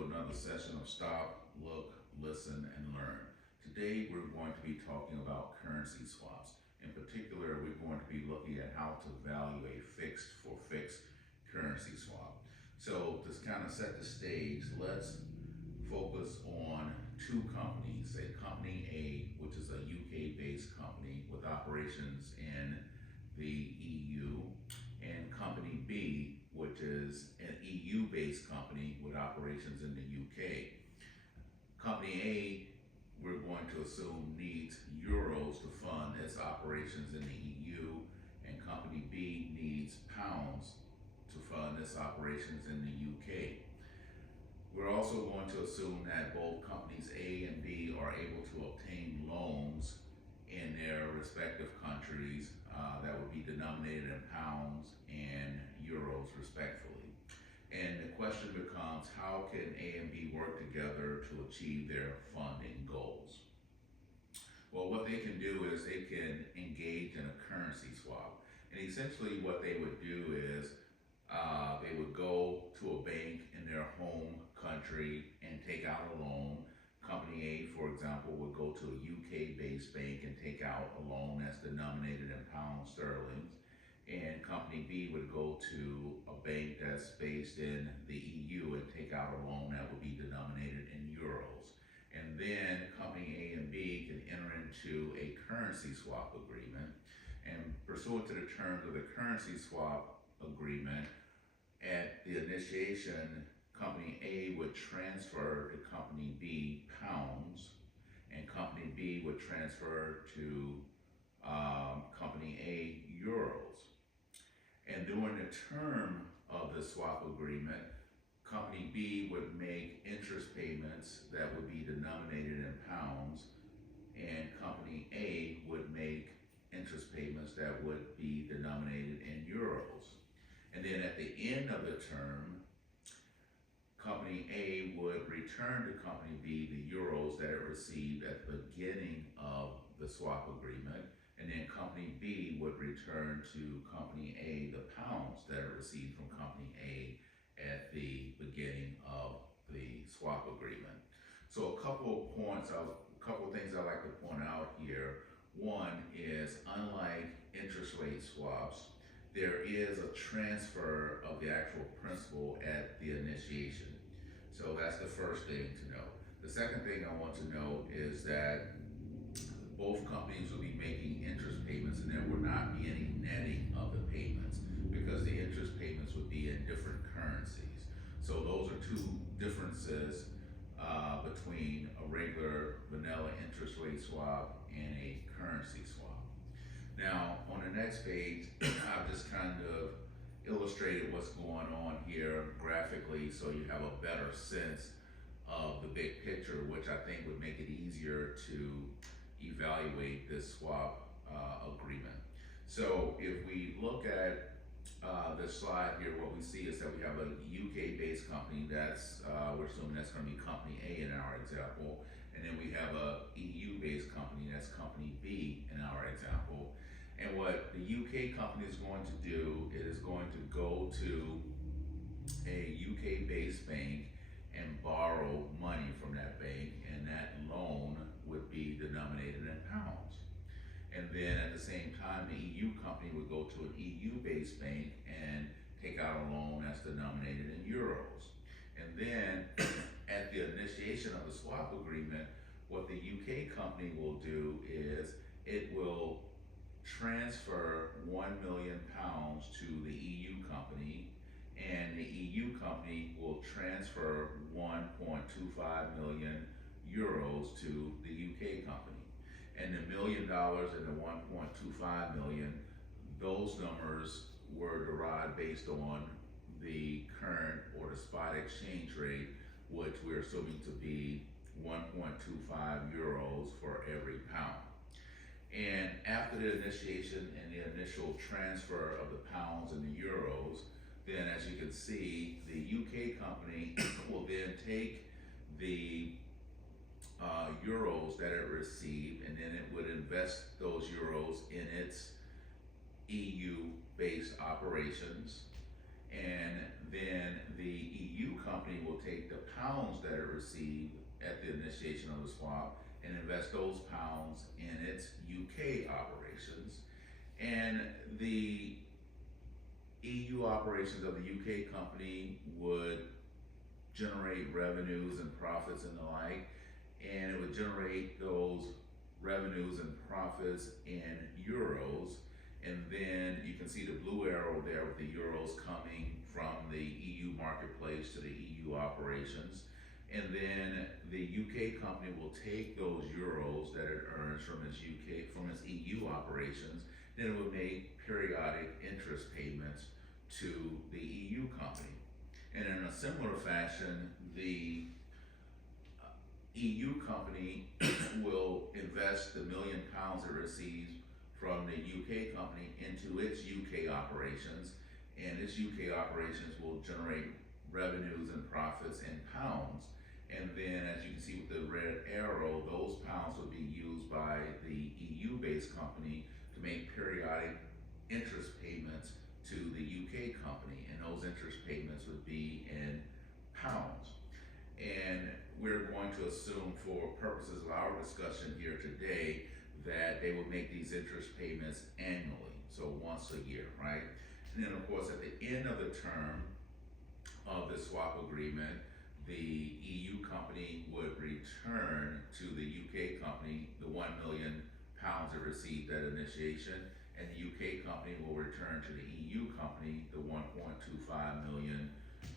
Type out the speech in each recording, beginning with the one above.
to another session of Stop, Look, Listen, and Learn. Today we're going to be talking about currency swaps. In particular, we're going to be looking at how to value a fixed for fixed currency swap. So to kind of set the stage, let's focus on two companies. A company A, which is a UK-based company with operations in the EU, and company B, which is an EU-based company with operations in the UK. Company A, we're going to assume needs euros to fund its operations in the EU, and company B needs pounds to fund its operations in the UK. We're also going to assume that both companies A and B are able to obtain loans in their respective countries that would be denominated in pounds and euros respectively. And the question becomes, how can A and B work together to achieve their funding goals? Well, what they can do is they can engage in a currency swap. And essentially what they would do is they would go to a bank in their home country and take out a loan. Company A, for example, would go to a UK-based bank and take out a loan that's denominated in pounds sterling. And company B would go to a bank that's based in the EU and take out a loan that would be denominated in euros. And then company A and B can enter into a currency swap agreement. And pursuant to the terms of the currency swap agreement, at the initiation, company A would transfer to company B pounds, and company B would transfer to company A euros. And during the term of the swap agreement, company B would make interest payments that would be denominated in pounds, and company A would make interest payments that would be denominated in euros. And then at the end of the term, company A would return to company B the euros that it received at the beginning of the swap agreement, and then company B would return to company A the pounds that it received from company A at the beginning of the swap agreement. So a couple of things I'd like to point out here. One is, unlike interest rate swaps, there is a transfer of the actual principal at the initiation. So that's the first thing to know. The second thing I want to know is that both companies will be making interest payments, and there will not be any netting of the payments because the interest payments would be in different currencies. So those are two differences between a regular vanilla interest rate swap and a currency swap. Now, on the next page, I've just kind of illustrated what's going on here graphically so you have a better sense of the big picture, which I think would make it easier to evaluate this swap agreement. So if we look at this slide here, what we see is that we have a UK-based company that's, we're assuming that's going to be company A in our example, and then we have a EU-based company that's company B in our example. And what the UK company is going to do, it is going to go to a UK-based bank and borrow money from that bank, and that loan would be denominated in pounds. And then at the same time, the EU company would go to an EU-based bank and take out a loan that's denominated in euros. And then at the initiation of the swap agreement, what the UK company will do is it will transfer 1 million pounds to the EU company, and the EU company will transfer 1.25 million euros to the UK company. And the $1 million and the 1.25 million, those numbers were derived based on the current or the spot exchange rate, which we're assuming to be 1.25 euros for every pound. And after the initiation and the initial transfer of the pounds and the euros, then as you can see, the UK company will then take the euros that it received, and then it would invest those euros in its EU-based operations. And then the EU company will take the pounds that it received at the initiation of the swap and invest those pounds in its UK operations. And the EU operations of the UK company would generate revenues and profits and the like, and it would generate those revenues and profits in euros. And then you can see the blue arrow there with the euros coming from the EU marketplace to the EU operations. And then the UK company will take those euros that it earns from its EU operations, then it will make periodic interest payments to the EU company. And in a similar fashion, the EU company will invest the £1,000,000 it receives from the UK company into its UK operations, and its UK operations will generate revenues and profits in pounds. And then, as you can see with the red arrow, those pounds would be used by the EU-based company to make periodic interest payments to the UK company, and those interest payments would be in pounds. And we're going to assume, for purposes of our discussion here today, that they will make these interest payments annually, so once a year, right? And then, of course, at the end of the term of the swap agreement, the EU company would return to the UK company the £1,000,000 it received at initiation, and the UK company will return to the EU company the €1.25 million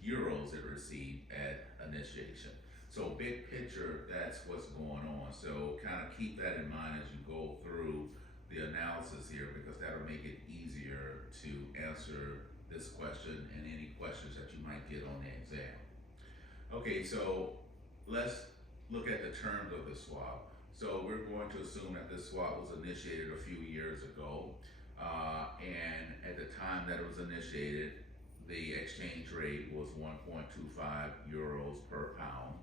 it received at initiation. So big picture, that's what's going on. So kind of keep that in mind as you go through the analysis here, because that'll make it easier to answer this question and any questions that you might get on the exam. Okay, so let's look at the terms of the swap. So we're going to assume that this swap was initiated a few years ago, and at the time that it was initiated, the exchange rate was 1.25 euros per pound.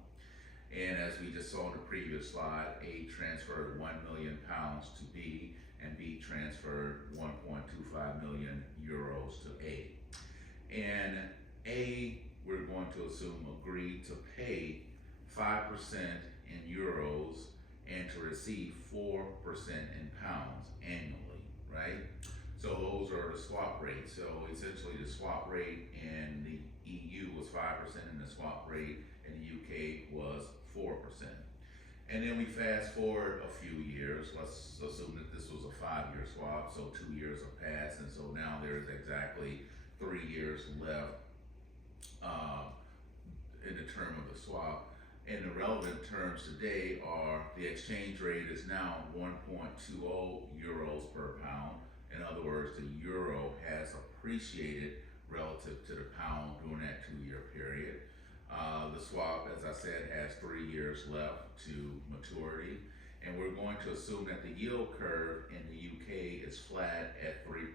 And as we just saw in the previous slide, A transferred £1,000,000 to B, and B transferred 1.25 million euros to A. And A, we're going to assume, agreed to pay 5% in euros and to receive 4% in pounds annually, right? So those are the swap rates. So essentially the swap rate in the EU was 5% and the swap rate in the UK was 4%. And then we fast forward a few years. Let's assume that this was a 5-year swap, so 2 years have passed, and so now there's exactly 3 years left in the term of the swap. And the relevant terms today are the exchange rate is now 1.20 euros per pound. In other words, the euro has appreciated relative to the pound during that 2-year period. The swap, as I said, has 3 years left to maturity. And we're going to assume that the yield curve in the UK is flat at 3%.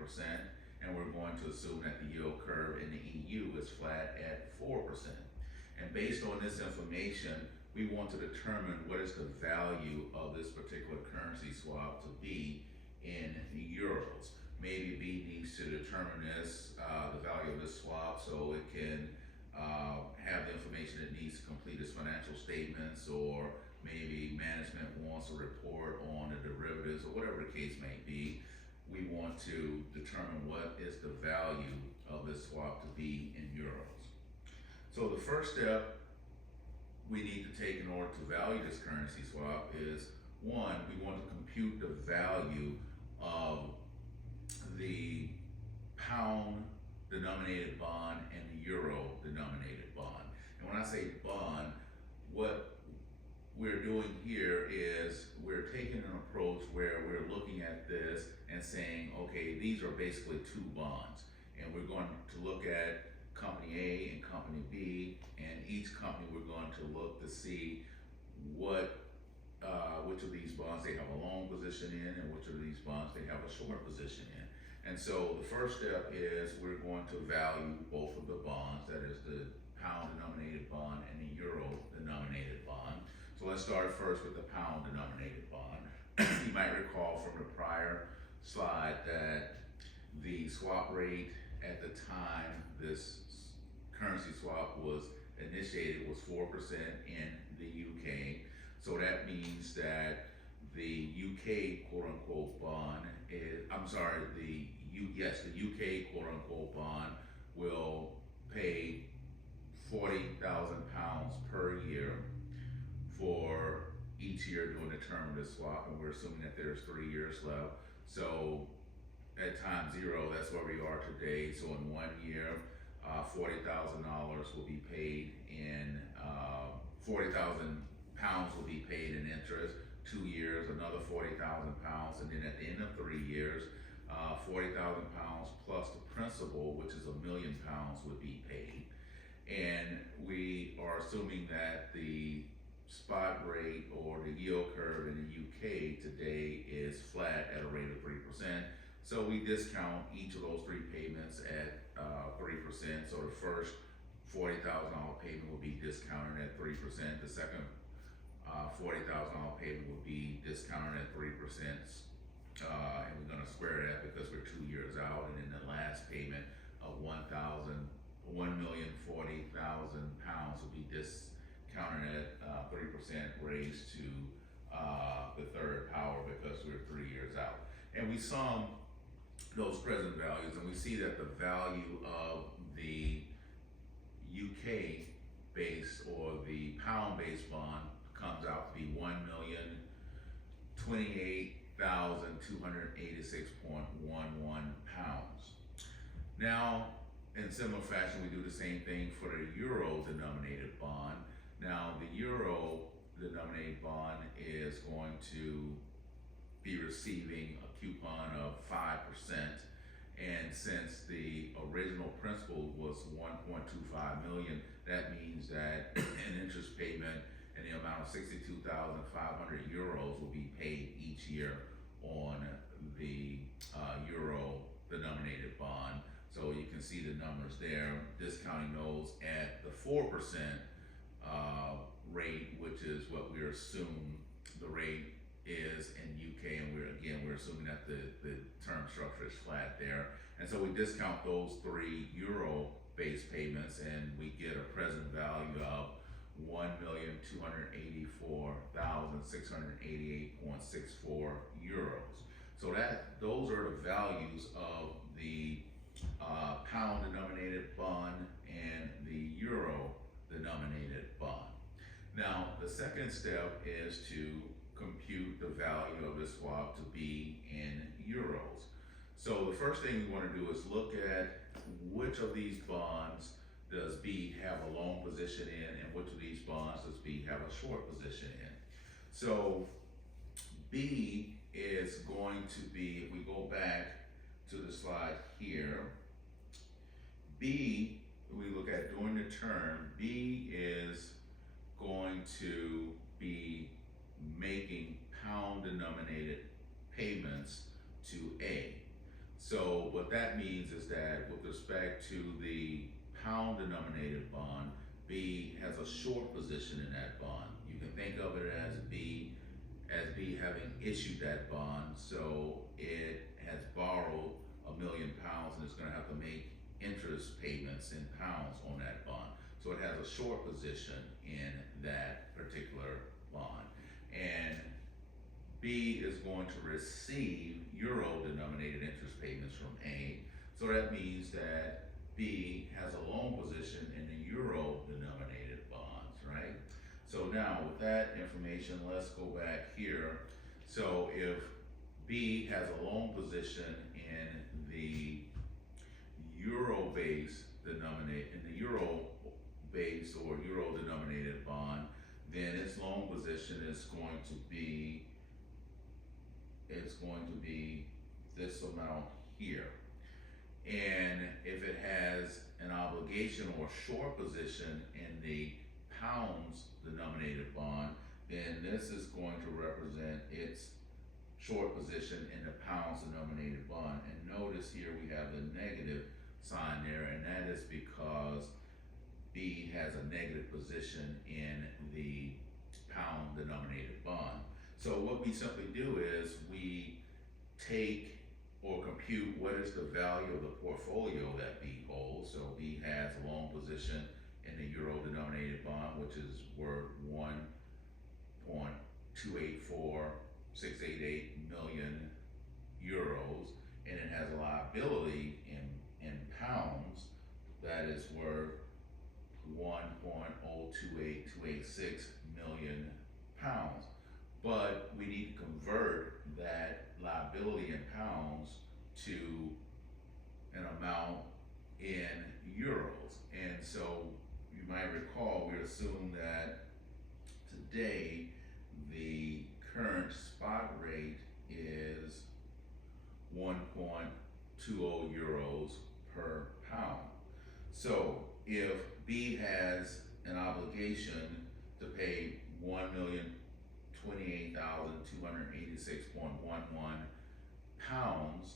And we're going to assume that the yield curve in the EU is flat at 4%. And based on this information, we want to determine what is the value of this particular currency swap to be in euros. Maybe B needs to determine this, the value of this swap, so it can have the information it needs to complete its financial statements, or maybe management wants a report on the derivatives, or whatever the case may be. We want to determine what is the value of this swap to be in euros. So the first step we need to take in order to value this currency swap is, one, we want to compute the value of the pound denominated bond and the euro denominated bond. And when I say bond, what we're doing here is we're taking an approach where we're looking at this and saying, okay, these are basically two bonds, and we're going to look at company A and company B, and each company we're going to look to see what which of these bonds they have a long position in and which of these bonds they have a short position in. And so the first step is we're going to value both of the bonds, that is the pound denominated bond and the euro denominated bond. So let's start first with the pound denominated bond. You might recall from the prior slide that the swap rate at the time this currency swap was initiated was 4% in the UK. So that means that the UK quote unquote bond is, I'm sorry, yes, the UK quote unquote bond will pay £40,000 per year for each year during the term of the swap, and we're assuming that there's 3 years left. So at time zero, that's where we are today. So in 1 year, $40,000 will be paid in £40,000 will be paid in interest. 2 years, another £40,000, and then at the end of 3 years, £40,000 plus the principal, which is £1,000,000, would be paid. And we are assuming that the spot rate or the yield curve in the UK today is flat at a rate of 3%. So we discount each of those three payments at 3%. So the first $40,000 payment will be discounted at 3%. The second $40,000 payment will be discounted at 3%. And we're going to square that because we're 2 years out. And then the last payment of £1,040,000 will be discounted at 3% raised to the third power because we're 3 years out. And we sum those present values, and we see that the value of the UK based or the pound based bond comes out to be £1,028,286.11. Now, in similar fashion, we do the same thing for the euro denominated bond. Now, the euro denominated bond is going to be receiving a coupon of 5%. And since the original principal was 1.25 million, that means that an interest payment in the amount of 62,500 euros will be paid each year on the euro denominated bond. So you can see the numbers there, discounting those at the 4% rate, which is what we assume the rate is in UK, and we're assuming that the term structure is flat there. And so we discount those three euro based payments and we get a present value of €1,284,688.64. So those are the values of the pound denominated bond and the euro denominated bond. Now, the second step is to compute the value of the swap to be in euros. So the first thing we want to do is look at which of these bonds does B have a long position in and which of these bonds does B have a short position in. So B is going to be, if we go back to the slide here, B, we look at during the term, B is going to be making pound denominated payments to A. So what that means is that with respect to the pound denominated bond, B has a short position in that bond. You can think of it as B having issued that bond, so it has borrowed £1,000,000 and it's going to have to make interest payments in pounds on that bond. So it has a short position in that particular bond. And B is going to receive euro denominated interest payments from A. So that means that B has a long position in the euro denominated bonds, right? So now with that information, let's go back here. So if B has a long position in the euro base or euro denominated bond, then its long position is going to be this amount here. And if it has an obligation or short position in the pounds denominated bond, then this is going to represent its short position in the pounds denominated bond. And notice here we have the negative sign there, and that is because B has a negative position in the pound denominated bond. So what we simply do is we take or compute what is the value of the portfolio that B holds. So B has a long position in the euro denominated bond, which is worth 1.284688 million euros, and it has a liability in pounds that is worth 1.028286 million pounds. But we need to convert that liability in pounds to an amount in euros. And so you might recall we assumed that today the current spot rate is 1.20 euros per pound. So if B has an obligation to pay 1,028,286.11 pounds,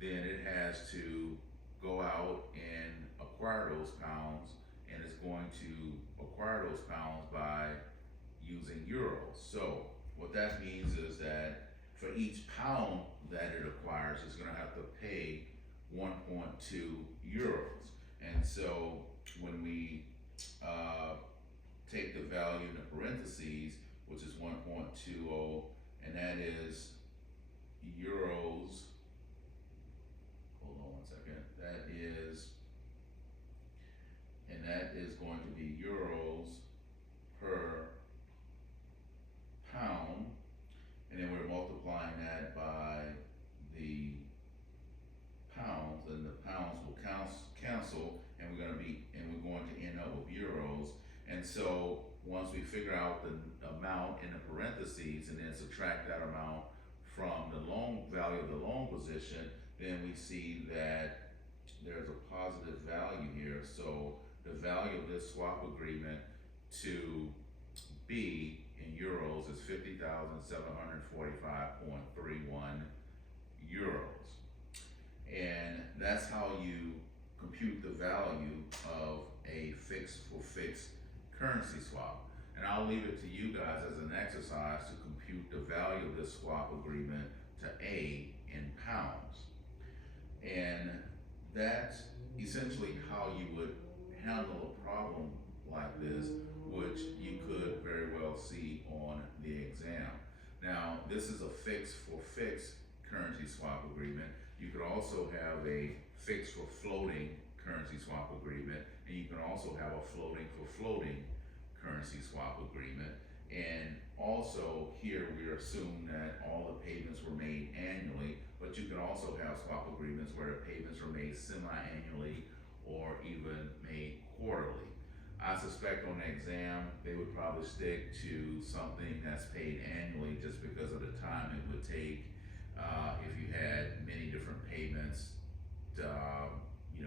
then it has to go out and acquire those pounds, and it's going to acquire those pounds by using euros. So what that means is that for each pound that it acquires, it's going to have to pay 1.2 euros. And so when we take the value in the parentheses, which is 1.20, and that is euros, hold on one second, that is going to be euros per pound, and then we're multiplying that by the pounds, and the pounds will cancel, and we're going to end up with euros. And so once we figure out the amount in the parentheses and then subtract that amount from the loan value of the loan position, then we see that there's a positive value here. So the value of this swap agreement to B in euros is 50,745.31 euros. And that's how you compute the value of a fixed for fixed currency swap. And I'll leave it to you guys as an exercise to compute the value of this swap agreement to A in pounds. And that's essentially how you would handle a problem like this, which you could very well see on the exam. Now, this is a fixed for fixed currency swap agreement. You could also have a fixed for floating currency swap agreement, and you can also have a floating for floating currency swap agreement. And also here we assume that all the payments were made annually, but you can also have swap agreements where the payments are made semi-annually or even made quarterly. I suspect on the exam they would probably stick to something that's paid annually just because of the time it would take if you had many different payments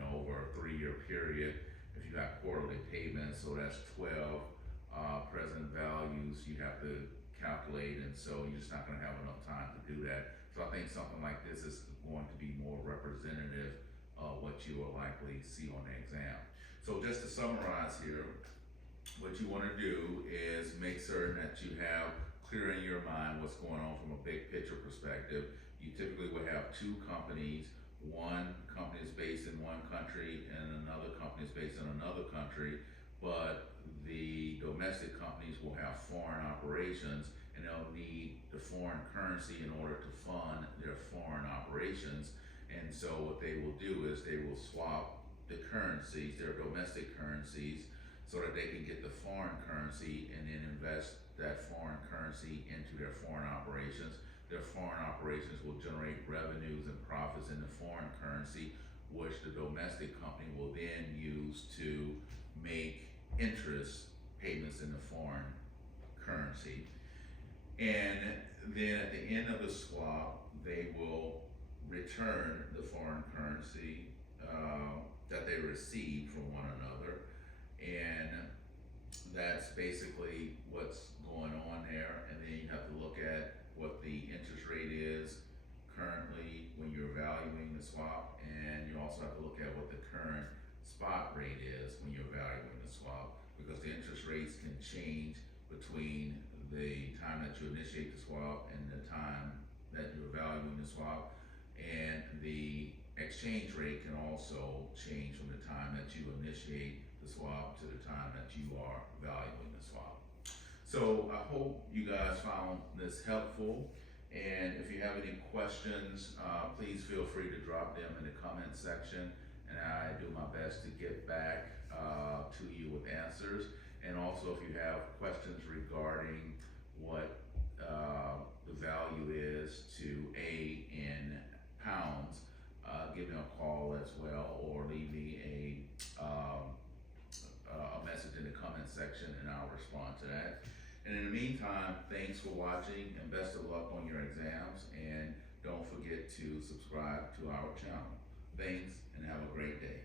over a 3-year period. If you got quarterly payments, so that's 12 present values you have to calculate, and so you're just not going to have enough time to do that. So I think something like this is going to be more representative of what you will likely see on the exam. So just to summarize here, what you want to do is make certain that you have clear in your mind what's going on from a big picture perspective. You typically will have two companies. One company is based in one country and another company is based in another country, but the domestic companies will have foreign operations, and they'll need the foreign currency in order to fund their foreign operations. And so what they will do is they will swap the currencies, their domestic currencies, so that they can get the foreign currency and then invest that foreign currency into their foreign operations. Their foreign operations will generate revenues and profits in the foreign currency, which the domestic company will then use to make interest payments in the foreign currency. And then at the end of the swap, they will return the foreign currency that they received from one another. And that's basically what's going on there. And then you have to look at what the interest rate is currently when you're valuing the swap, and you also have to look at what the current spot rate is when you're valuing the swap, because the interest rates can change between the time that you initiate the swap and the time that you're valuing the swap, and the exchange rate can also change from the time that you initiate the swap to the time that you are valuing the swap. So I hope you guys found this helpful. And if you have any questions, please feel free to drop them in the comment section, and I do my best to get back to you with answers. And also, if you have questions regarding what the value is to A in pounds, give me a call as well, or leave me a message in the comment section, and I'll respond to that. And in the meantime, thanks for watching, and best of luck on your exams, and don't forget to subscribe to our channel. Thanks, and have a great day.